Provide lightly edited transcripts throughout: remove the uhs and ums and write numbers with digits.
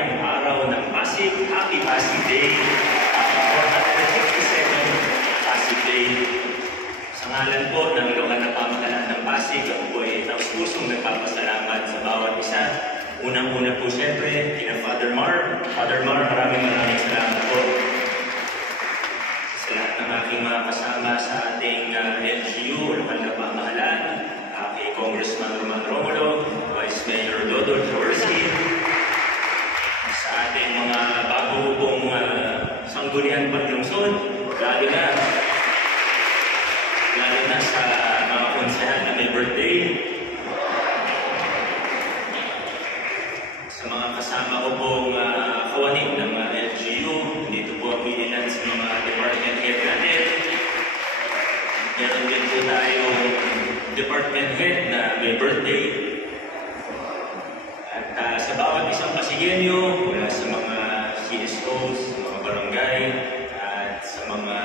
Bayang Araw ng Pasig. Happy Pasig Day! 457 Pasig Day. Sa ngalan po ng lokal na pamahalaan ng Pasig, ako po ay taus-pusong nagpapasalamat sa bawat isa. Unang-una po siyempre, kina Father Mar. Father Mar, maraming salamat po sa lahat ng aking mga kasama sa ating LGU, lokal na pamahalaan, kay Congressman Roman Romulo, Vice Mayor Dodol Jaworski, sa ating mga bago pong sanggunian paglungsod, lalo na sa mga konsehan na may birthday, sa mga kasama ko pong kawanin ng LGU, dito po ang ilan sa mga department head natin. Meron din po tayong department head na may birthday. At sa bawat isang Pasigenyo, mula sa mga CSOs, sa mga barangay, at sa mga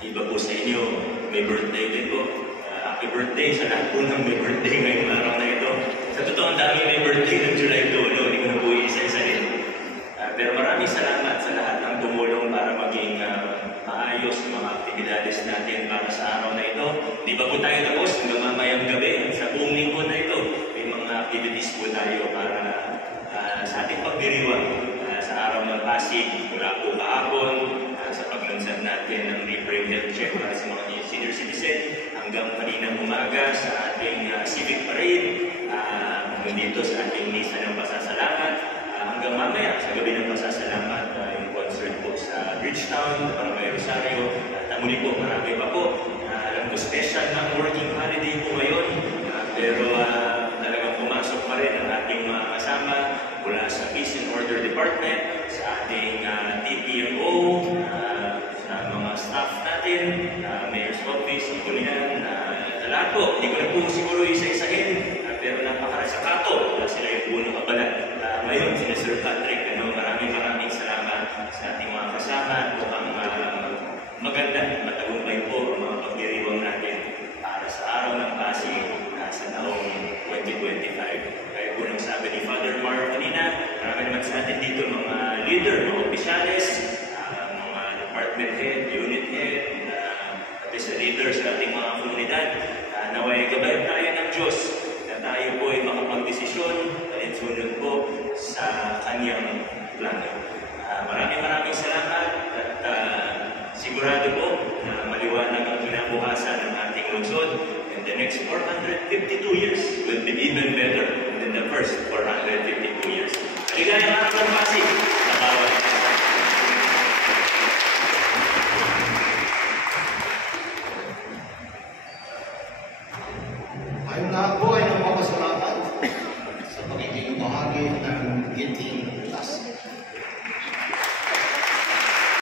iba po sa inyo, may birthday din po. Happy birthday sa lahat po ng may birthday ngayong araw na ito. Sa totoo, ang dami may birthday ng July 2, no? Hindi ko na po isa-isa rin. Pero maraming salamat sa lahat ng tumulong para maging maayos ang mga aktibidades natin para sa araw na ito. Di ba po tayo tapos hanggang mamayang gabi? Sa buong linggo na ito, may mga activities po tayo para sa ating pagdiriwang sa araw ng Pasig. Mula po kahapon sa paglansad natin ng libreng health check para sa mga senior citizen hanggang kaninang umaga sa ating civic parade, dito sa ating misa ng pasasalamat, hanggang mamaya sa gabi ng pasasalamat, yung concert po sa Bridgetown, Barangay Rosario, at muli po, marami pa po. Alam ko, special ng working holiday po ngayon, pero talagang pumasok pa rin ang ating mga kasama mula sa Peace and Order Department, sa ating TPMO, sa mga staff natin, Mayor's Office, ang kulinan, lahat po. Hindi ko na po siguro isa-isahin, pero napakasakato na sila yung punong kabalat. Ngayon, sina Sir Patrick, maraming salamat sa ating mga kasama. Mukhang maganda, matagumpay po ang mga pagdiriwang natin para sa araw ng Pasig sa taong 2025. Kaya po nang sabi ni Father Mar kanina, marami naman sa atin dito mga leader, mga opisyales, mga department head, unit head, pati sa leaders sa ating mga komunidad. Naway gabayan tayo ng Diyos na tayo po ay makapagdesisyon at sunod po sa kanyang plano. Maraming salamat at sigurado po na maliwanag ang kinabukasan ng ating lungsod, and the next 452 years will be even better than the first 452 years. Maligayang araw ng Pasig sa bawat isa. Tayong lahat po ay nagpapasalamat sa pagiging bahagi ng